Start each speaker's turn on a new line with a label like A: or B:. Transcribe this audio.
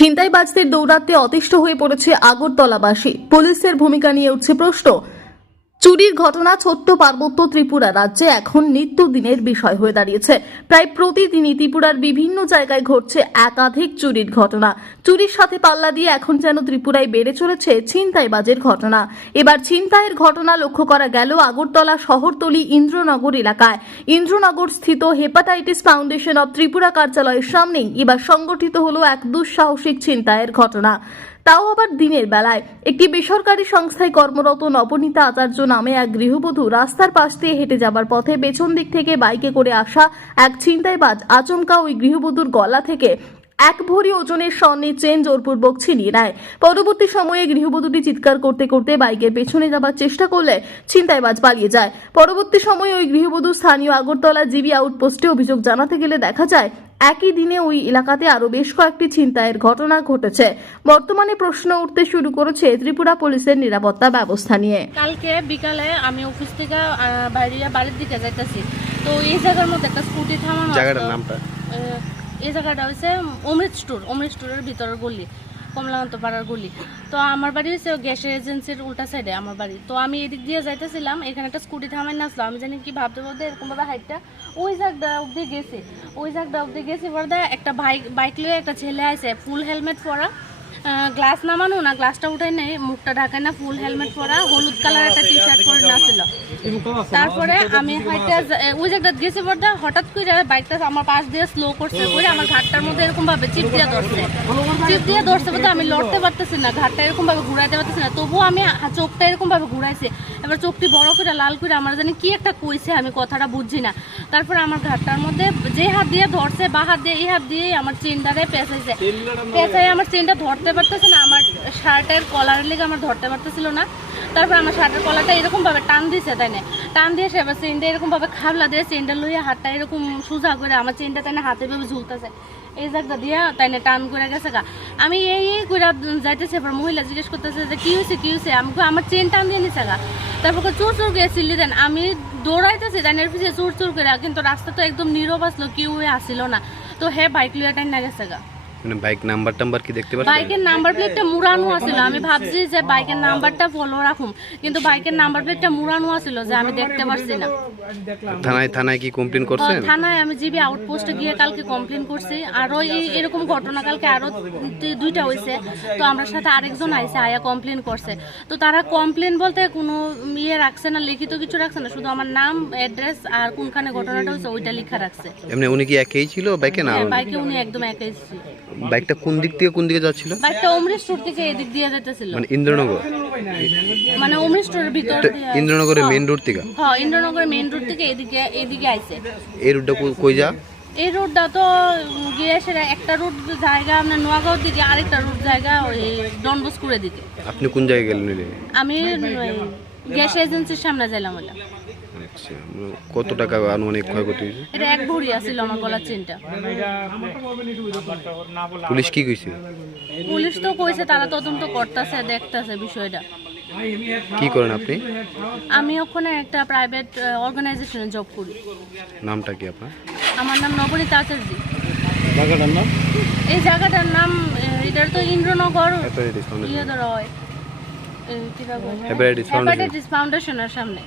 A: ছিনতাইবাজদের দৌরাত্মে অতিষ্ঠ হয়ে পড়েছে আগরতলাবাসী। পুলিশের ভূমিকা নিয়ে উঠছে প্রশ্ন। চুরির ঘটনা ছোট্ট পার্বত্য ত্রিপুরা রাজ্যে এখন নিত্যদিনের বিষয় হয়ে দাঁড়িয়েছে। প্রায় প্রতিদিনই ত্রিপুরার বিভিন্ন জায়গায় ঘটছে একাধিক চুরির ঘটনা। চুরির সাথে পাল্লা দিয়ে এখন যেন ত্রিপুরায় বেড়ে চলেছে ছিনতাইবাজের ঘটনা। এবার ছিনতাইয়ের ঘটনা লক্ষ্য করা গেল আগরতলা শহরতলি ইন্দ্রনগর এলাকায়। ইন্দ্রনগর স্থিত হেপাটাইটিস ফাউন্ডেশন অব ত্রিপুরা কার্যালয়ের সামনেই এবার সংগঠিত হলো এক দুঃসাহসিক ছিনতাইয়ের ঘটনা। তাও আবার দিনের বেলায়। একটি বেসরকারি সংস্থায় কর্মরত নবনীতা আচার্য নামে এক গৃহবধূ রাস্তার পাশ দিয়ে হেঁটে যাবার পথে পেছন দিক থেকে বাইকে করে আসা এক ছিনতাইবাজ আচমকা ওই গৃহবধূর গলা থেকে এক ভরি ওজনের স্বর্ণের চেন জোরপূর্বক ছিনিয়ে নেয়। পরবর্তী সময়ে গৃহবধূটি চিৎকার করতে করতে বাইকের পেছনে যাবার চেষ্টা করলে ছিনতাইবাজ পালিয়ে যায়। পরবর্তী সময়ে ওই গৃহবধূ স্থানীয় আগরতলা জিবি আউটপোস্টে অভিযোগ জানাতে গেলে দেখা যায় একই দিনে ওই এলাকাতে আরও বেশ কয়েকটি ছিনতাইয়ের ঘটনা ঘটেছে। বর্তমানে প্রশ্ন উঠতে শুরু করেছে ত্রিপুরা পুলিশের নিরাপত্তা ব্যবস্থা নিয়ে।
B: কালকে বিকালে আমি অফিস থেকে আহ, বাইরে বাড়ির দিকে যাইতেছি। তো এই জায়গার মধ্যে একটা স্কুটি থামানো
C: জায়গাটার নামটা?
B: এই জায়গাটা হচ্ছে অমৃত স্টোর অমৃত স্টোরের ভিতরের গলি। কমলাকান্ত পাড়ার গলি। তো আমার বাড়ি হচ্ছে গ্যাসের এজেন্সির উল্টা সাইডে আমার বাড়ি। তো আমি এদিক দিয়ে যাইতেছিলাম, এখানে একটা স্কুটি থামাই না আমি জানি কি ভাবতে ভাবতে এরকম ভাবে হাইটটা ওই জায়গা অবধি গেছে। ওই জায়গা অবধি গেছে পরে একটা বাইক বাইক লিয়ে একটা ছেলে আছে ফুল হেলমেট পরা। গ্লাস নামানো না, গ্লাসটা উঠাই নেই, মুখটা ঢাকায় না, ফুল হেলমেট পরা, হলুদ কালার একটা টি শার্ট পরে নাছিল তারপরে আমি হাইটা ওই জায়গাটা গেছি পর্দা হঠাৎ করে বাইকটা আমার পাশ দিয়ে স্লো করছে করে আমার ঘাটটার মধ্যে এরকম ভাবে চিপ দিয়ে ধরছে। চিপ দিয়ে ধরছে বলতে আমি লড়তে পারতেছি না, ঘাটটা এরকম ভাবে ঘুরাইতে পারতেছি না, তবুও আমি চোখটা এরকম ভাবে ঘুরাইছে। এবার চোখটি বড় করে লাল করে আমার জানি কি একটা কইছে, আমি কথাটা বুঝছি না। তারপরে আমার ঘাটটার মধ্যে যে হাত দিয়ে ধরছে, বা হাত দিয়ে, এই হাত দিয়ে আমার চেনটারে পেঁচাইছে। পেঁচাই আমার চেনটা ধরতে পারতেছে না, আমার শার্টের কলারের লেগে আমার ধরতে পারতেছিল না। তারপর আমার শার্টের কলারটা এরকম ভাবে টান দিছে, তাই না? টান দিয়ে সে চেনটা এরকম ভাবে খাবলা দিয়ে চেনটা লইয়া হাতটা এরকম সোজা করে আমার চেনটা তাই না হাতে ভাবে ঝুলতেছে। এই জায়গা দিয়া তাই না টান করে গেছে গা। আমি এই এই করে যাইতেছে, এবার মহিলা জিজ্ঞেস করতেছে যে, কি হয়েছে কি হয়েছে আমি আমার চেন টান দিয়ে নিছে গা। তারপর চোর, চুর গিয়ে চিল্লি দেন। আমি দৌড়াইতেছি, তাই পিছিয়ে চুর চুর করে, কিন্তু রাস্তা তো একদম নীরব আসলো কেউ আসছিল না। তো হে বাইক লিয়া টাইম না গেছে গা।
C: মানে বাইক নাম্বার টাম্বার কি দেখতে পাচ্ছেন?
B: বাইকের নাম্বার প্লেটটা মুড়ানো আছিল। আমি ভাবছি যে বাইকের নাম্বারটা ফলো রাখুম। কিন্তু বাইকের নাম্বার প্লেটটা মুড়ানো আছিল যে আমি দেখতে পারছি না।
C: থানায় থানায় কি কমপ্লেন করছেন?
B: থানায় আমি জিবি আউটপোস্টে গিয়ে কালকে কমপ্লেন করছি। আরও এরকম ঘটনা কালকে আরও দুইটা হয়েছে। তো আমার সাথে আরেকজন আইছে আয়া কমপ্লেন করছে। তো তারা কমপ্লেন বলতে কোনো ইয়ে রাখছে না লিখিত কিছু রাখছে না। শুধু আমার নাম অ্যাড্রেস আর কোনখানে ঘটনাটা হয়েছে ওইটা লেখা রাখছে।
C: এমনি উনি কি একাই ছিল বাইকে না
B: হ্যাঁ, বাইকে উনি একদম একাই ছিল।
C: বাইকটা কোন দিক থেকে কোন দিকে যাচ্ছিল?
B: বাইকটা অমৃত স্টোর থেকে এদিক দিয়ে যেতেছিল
C: মানে ইন্দ্রনগর?
B: মানে অমৃত স্টোরের ভিতর দিয়ে
C: ইন্দ্রনগরের মেইন রোড থেকে?
B: হ্যাঁ ইন্দ্রনগরের মেইন রোড থেকে এদিকে এদিকে আইছে।
C: এই রোডটা কই যা?
B: এই রোডটা তো গিয়ে সেটা একটা রোড জায়গা আপনার নোয়াগাঁওর দিকে আরেকটা রোড জায়গা ওই ডনবস্কুরের দিকে।
C: আপনি কোন জায়গায় গেলেন
B: আমি গ্যাস এজেন্সির সামনে যাইলাম ওলা
C: আচ্ছা কত টাকা আনুমানিক ক্ষয়ক্ষতি হয়েছে?
B: এটা এক ভরি আসছিল আমার গলার চেনটা।
C: পুলিশ কি কইছে?
B: পুলিশ তো কইছে তারা তদন্ত করতেছে দেখতেছে বিষয়টা।
C: কি করেন আপনি?
B: আমি ওখানে একটা প্রাইভেট অর্গানাইজেশনে জব করি।
C: নামটা কি আপনার?
B: আমার নাম নবনীতা আচার্য
C: জায়গাটার নাম?
B: এই জায়গাটার নাম এটার তো ইন্দ্রনগর ইয়ে ধরো হয়?
C: হ্যাপাটাইটিস
B: ফাউন্ডেশনের সামনে।